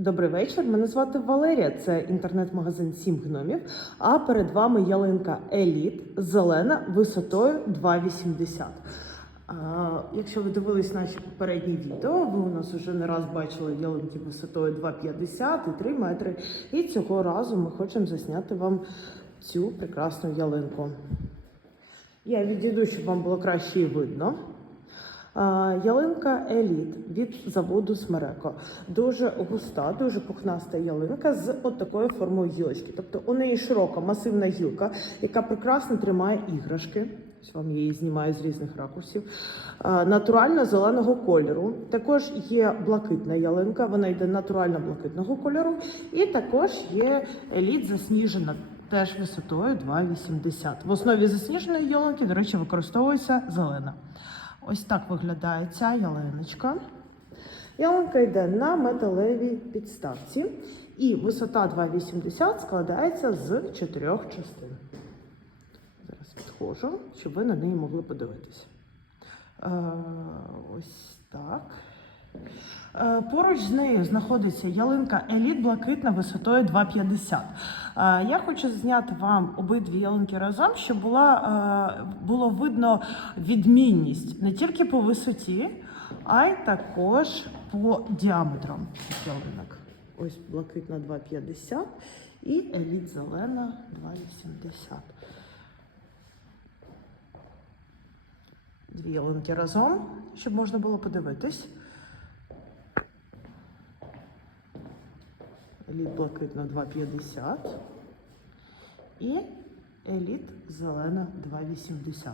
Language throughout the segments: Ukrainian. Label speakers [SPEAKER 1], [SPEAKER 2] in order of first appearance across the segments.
[SPEAKER 1] Добрий вечір. Мене звати Валерія. Це інтернет-магазин Сім гномів. А перед вами ялинка Еліт зелена висотою 2,80. А, Якщо ви дивились наші попередні відео, ви у нас вже не раз бачили ялинки висотою 2,50 і 3 метри. І цього разу ми хочемо засняти вам цю прекрасну ялинку. Я відійду, щоб вам було краще і видно. Ялинка Еліт від заводу Смереко. Дуже густа, дуже пухнаста ялинка з от такою формою гілочки. Тобто у неї широка масивна гілка, яка прекрасно тримає іграшки. Ось вам її знімаю з різних ракурсів. Натурально зеленого кольору. Також є блакитна ялинка, вона йде натурально блакитного кольору. І також є еліт засніжена. Теж висотою 2,80. В основі засніженої ялинки, до речі, використовується зелена. Ось так виглядає ця ялиночка. Ялинка йде на металевій підставці, і висота 2,80 складається з чотирьох частин. Зараз підходжу, щоб ви на неї могли подивитися. Е, ось так. Е, Поруч з нею знаходиться ялинка Еліт блакитна висотою 2,50. Е, Я хочу зняти вам обидві ялинки разом, щоб була, е, було видно відмінність не тільки по висоті, а й також по діаметру ялинок. Ось блакитна 2,50 і еліт зелена 2,80. Дві ялинки разом, щоб можна було подивитись. Еліт блакитна 2,50 і еліт зелена 2,80.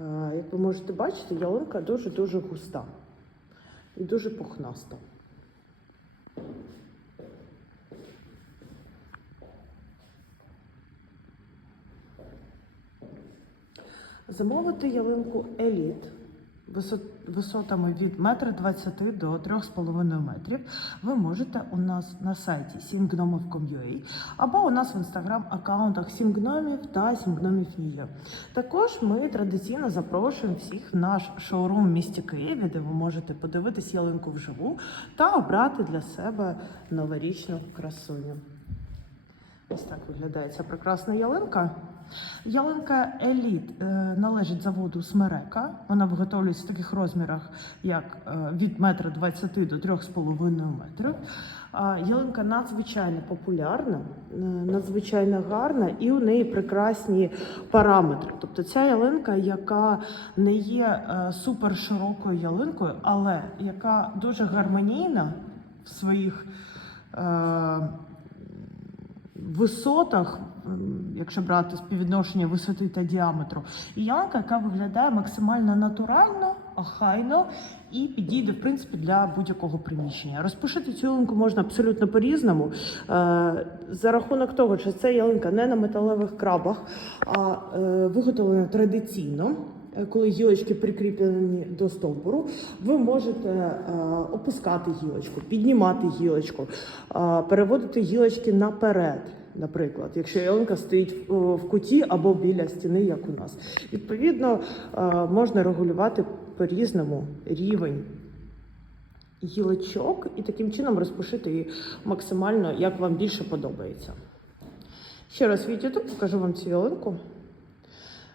[SPEAKER 1] Е, Як ви можете бачити, ялинка дуже-дуже густа і дуже пухнаста. Замовити ялинку еліт висотами від 1,20 м до 3,5 метрів ви можете у нас на сайті simgnomov.com.ua або у нас в інстаграм-аккаунтах Сімгномів та Сімгномів.ua. Також ми традиційно запрошуємо всіх в наш шоурум в місті Києві, де ви можете подивитись ялинку вживу та обрати для себе новорічну красуню. Ось так виглядає ця прекрасна ялинка. Ялинка Еліт е, належить заводу Смерека. Вона виготовлюється в таких розмірах, як е, від 1,20 м до 3,5 метрів. Ялинка надзвичайно популярна, е, надзвичайно гарна, і у неї прекрасні параметри. Тобто ця ялинка, яка не є е, супер широкою ялинкою, але яка дуже гармонійна в своїх. висотах, якщо брати співвідношення висоти та діаметру, і ялинка, яка виглядає максимально натурально, охайно і підійде в принципі для будь-якого приміщення. Розпишити цю ялинку можна абсолютно по-різному. Е, За рахунок того, що ця ялинка не на металевих крабах, а е, виготовлена традиційно. Е, Коли гілочки прикріплені до стовбуру, ви можете опускати гілочку, піднімати гілочку, переводити гілочки наперед. Наприклад, якщо ялинка стоїть в, куті або біля стіни, як у нас, відповідно е, можна регулювати по-різному рівень гілочок і таким чином розпушити її максимально, як вам більше подобається. Ще раз відійду, покажу вам цю ялинку.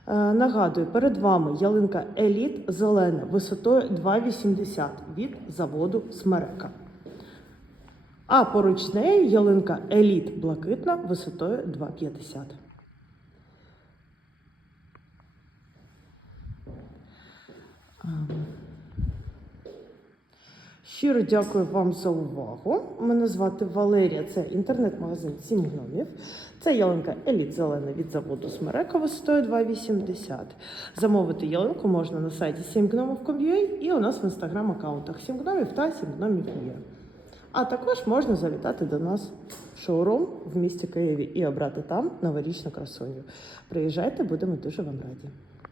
[SPEAKER 1] Е, Нагадую, перед вами ялинка Еліт зелена висотою 2,80 від заводу Смерека. А поруч з нею ялинка Еліт блакитна висотою 2,50. Ем. Щиро дякую вам за увагу. Мене звати Валерія, це інтернет-магазин Сім гномів. Це ялинка Еліт Зелена від заводу Смерека висотою 2,80. Замовити ялинку можна на сайті simgnomov.com.ua і у нас в інстаграм-аккаунтах Сім гномів та Сім гномів є. А також можна завітати до нас в шоурум в місті Києві і обрати там новорічну красуню. Приїжджайте, будемо дуже вам раді.